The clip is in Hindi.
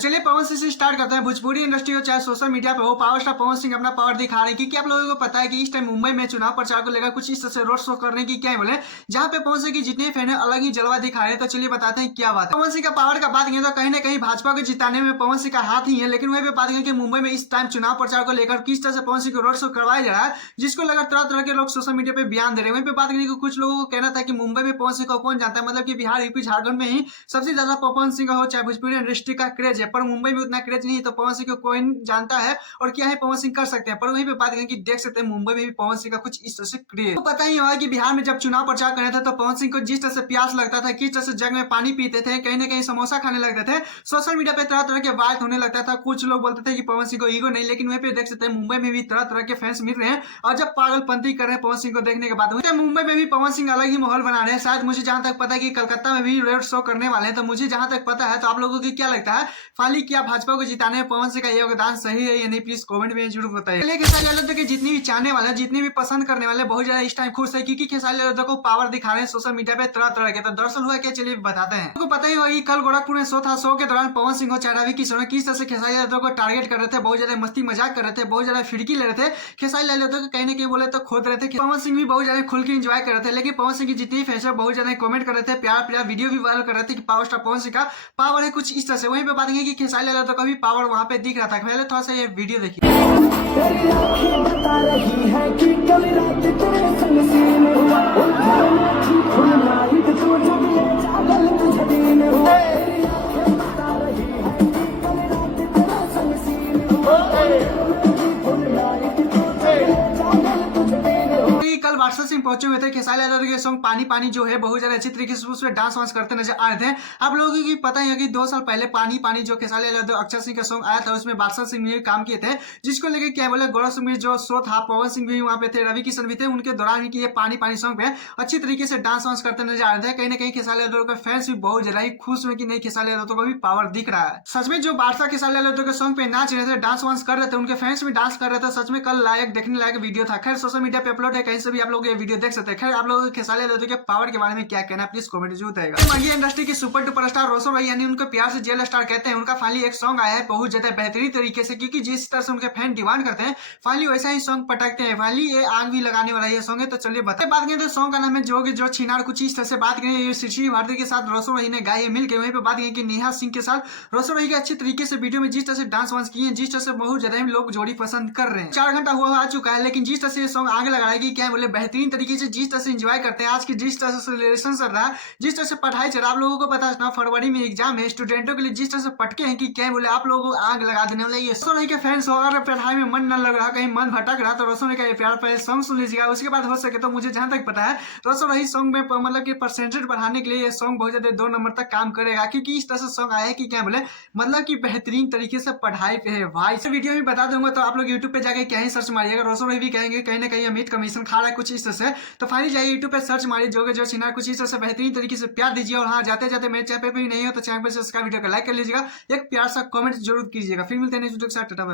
चलिए पवन सिंह से स्टार्ट करते हैं। भोजपुरी इंडस्ट्री हो चाहे सोशल मीडिया पे हो, पावर स्टार पवन सिंह अपना पावर दिखा रहे हैं। क्योंकि आप लोगों को पता है कि इस टाइम मुंबई में चुनाव प्रचार को लेकर कुछ इस तरह से रोड शो करने की क्या बोले, जहां पे पवन सिंह की जितने फैन है अलग ही जलवा दिखा रहे हैं। तो चलिए बताते हैं क्या बात है। पवन सिंह का पावर का बात करें तो कहीं ना कहीं भाजपा को जिताने में पवन सिंह का हाथ ही है। लेकिन वही पे बात करें कि मुंबई में इस टाइम चुनाव प्रचार को लेकर किस तरह से पवन सिंह को रोड शो करवाया जा रहा है, जिसको लेकर तरह तरह के लोग सोशल मीडिया पे बयान दे रहे हैं। वहीं पे बात करें कुछ लोगों को कहना था कि मुंबई में पवन सिंह को कौन जानता है, मतलब कि बिहार यूपी झारखंड में ही सबसे ज्यादा पवन सिंह का हो चाहे भोजपुरी इंडस्ट्री का क्रेज है, पर मुंबई में उतना क्रेज नहीं है। तो पवन सिंह को कोई जानता है और क्या है पवन सिंह कर सकते हैं। पर वहीं पे बात करें कि देख सकते हैं मुंबई में भी पवन सिंह का कुछ इस तरह से क्रेज। तो पता ही होगा कि बिहार में जब चुनाव प्रचार कर रहे थे तो पवन सिंह को जिस तरह से प्यास लगता था, किस तरह से जग में पानी पीते थे, कहीं ना कहीं समोसा खाने लगते थे, सोशल मीडिया पे तरह तरह के बात होने लगता था। कुछ लोग बोलते थे कि पवन सिंह को ईगो नहीं, लेकिन वहीं पे देख सकते हैं मुंबई में भी तरह तरह के फैंस मिल रहे हैं और जब पागलपंती कर रहे हैं पवन सिंह को देखने के बाद। मुंबई में भी पवन सिंह अलग ही माहौल बना रहे हैं। शायद मुझे जहां तक पता है कि कलकत्ता में भी रोड शो करने वाले हैं। तो मुझे जहां तक पता है, तो आप लोगों को क्या लगता है, फाइनली क्या भाजपा को जिताने में पवन सिंह का योगदान सही है या नहीं, प्लीज कमेंट में जरूर बताइए। लेकिन खेसारी लाल यादव के जितनी भी चाहने वाले, जितनी भी पसंद करने वाले बहुत ज्यादा इस टाइम खुश है, क्योंकि खेसारी लाल यादव को पावर दिखा रहे हैं सोशल मीडिया पे तरह तरह के। तो दरअसल हुआ क्या, चलिए बताते हैं। आपको पता ही होगा कि कल गोरखपुर में शो था। शो के दौरान पवन सिंह और चारावी किशोर किस तरह से खेसारी लाल यादव को टारगेट कर रहे थे, बहुत ज्यादा मस्ती मजाक कर रहे थे, बहुत ज्यादा फिरकी ले रहे थे। खेसारी लाल यादव को कहीं ना कहीं बोले तो खोद रहे थे। पवन सिंह भी बहुत ज्यादा खुल के एंजॉय कर रहे थे। लेकिन पवन सिंह की जितनी फैंस है बहुत ज्यादा कमेंट कर रहे थे, प्यार प्यार वीडियो भी वायरल कर रहे थे कि पावर स्टार पवन सिंह का पावर है कुछ इस तरह से। वहीं पे बात है कि खेसारी लाल यादव का भी पावर वहां पे दिख रहा था। पहले थोड़ा सा ये वीडियो देखिए। तेरी आँखें बता रही है कि कल रात तेरे संग सीने हुआ, घर में थी फुल नाइट, तू जब ले जागल तुझे दिन हुआ। तेरी आँखें बता रही है कि कल रात तेरे संग सीने हुआ, घर में थी फुल नाइट, तू जब ले जागल तुझे दिन हुआ। कल बादशाह सिंह पहुंचे हुए थे। खेसारी यादव के सॉन्ग पानी पानी जो है बहुत ज्यादा अच्छी तरीके से उसमें डांस वांस करते नजर आ रहे थे। आप लोगों को पता है कि 2 साल पहले पानी पानी जो खेसारी यादव अक्षर सिंह का सॉन्ग आया था, उसमें बादशाह सिंह भी काम किए थे, जिसको लेकर क्या बोले गौरव सिंह जो शो था, पवन सिंह भी वहां पे थे, रवि किशन भी थे। उनके दौरान ही ये पानी पानी सॉन्ग पे अच्छी तरीके से डांस वांस करते नजर आ रहे थे। कहीं ना कहीं खेसारी यादव के फैंस भी बहुत ज्यादा ही खुश हुए कि नहीं, खेसारी यादव को भी पावर दिख रहा है। सच में जो बादशाह खेसारी यादव के सॉन्ग पे नाच रहे थे, डांस वांस कर रहे थे, उनके फैंस भी डांस कर रहे थे। सच में कल लायक देखने लायक वीडियो था। खैर सोशल मीडिया पे अपलोड है, कहीं से भी आप लोग ये वीडियो देख सकते हैं। खैर आप लोगों को खेसारी यादव के पावर के बारे में क्या कहना है, प्लीज कमेंट जरूर बताइएगा। मंगी इंडस्ट्री की सुपर डुपर स्टार रोशन भाई, यानी उनको प्यार से जेल स्टार कहते हैं, उनका फाइनली एक सॉन्ग आया है बहुत ज्यादा बेहतरीन तरीके से, क्योंकि जिस तरह से उनके फैन डिमांड करते हैं फाइनली वैसा ही सॉन्ग पटकते हैं। फाइनली ये आग भी लगाने वाला ये सॉन्ग है। तो चलिए बात करें तो सॉन्ग का नाम है जो छिनार। कुछ इस तरह से बात करें, ये श्री भारती के साथ रोशन भाई ने गाई मिलकर। वहीं पे बात करें कि नेहा सिंह के साथ रोशन भाई के अच्छे तरीके से वीडियो में जिस तरह से डांस वांस किए हैं, जिस तरह से बहुत ज्यादा लोग जोड़ी पसंद कर रहे हैं। 4 घंटा हुआ आ चुका है, लेकिन जिस तरह से सॉन्ग आगे लगा रहा है कि क्या बोले बेहतरीन तरीके से जिस तरह से एंजॉय करते हैं। आज की जिस तरह से रिलेशन चल रहा है, जिस तरह से पढ़ाई चल रहा है, आप लोगों को पता है फरवरी में एग्जाम है, स्टूडेंटों के लिए जिस तरह से पटके हैं कि क्या बोले आप लोगों को आग लगा देने वाले। ये रोशन भाई के फैंस हो, अगर पढ़ाई में मन न लग रहा, कहीं मन भटक रहा, तो रोशन भाई का प्यार पहले सॉन्ग सुन लीजिएगा। उसके बाद हो सके तो मुझे जहां तक पता है रोशन भाई सॉन्ग में मतलब कि परसेंटेज बढ़ाने के लिए ये सॉन्ग बहुत ज्यादा 2 नंबर तक काम करेगा, क्योंकि इस तरह से सॉन्ग आया है कि क्या बोले मतलब कि बेहतरीन तरीके से पढ़ाई पे है भाई। इस वीडियो में बता दूंगा, तो आप लोग यूट्यूब पे जाके क्या ही सर्च मारिएगा। रोशन भाई भी कहेंगे कहीं ना कहीं अमित कमीशन खा रहा है कुछ इस तरह से। तो फाइनली जाइए यूट्यूब पे सर्च मारिए जो छिनार कुछ इस तरह से बेहतरीन तरीके से प्यार दीजिए। और हाँ, जाते जाते मेरे चैनल पे भी नहीं हो तो चैनल पर सब्सक्राइब वीडियो को लाइक कर लीजिएगा, एक प्यार सा कमेंट जरूर कीजिएगा। फिर मिलते हैं नेक्स्ट वीडियो के साथ। टाटा।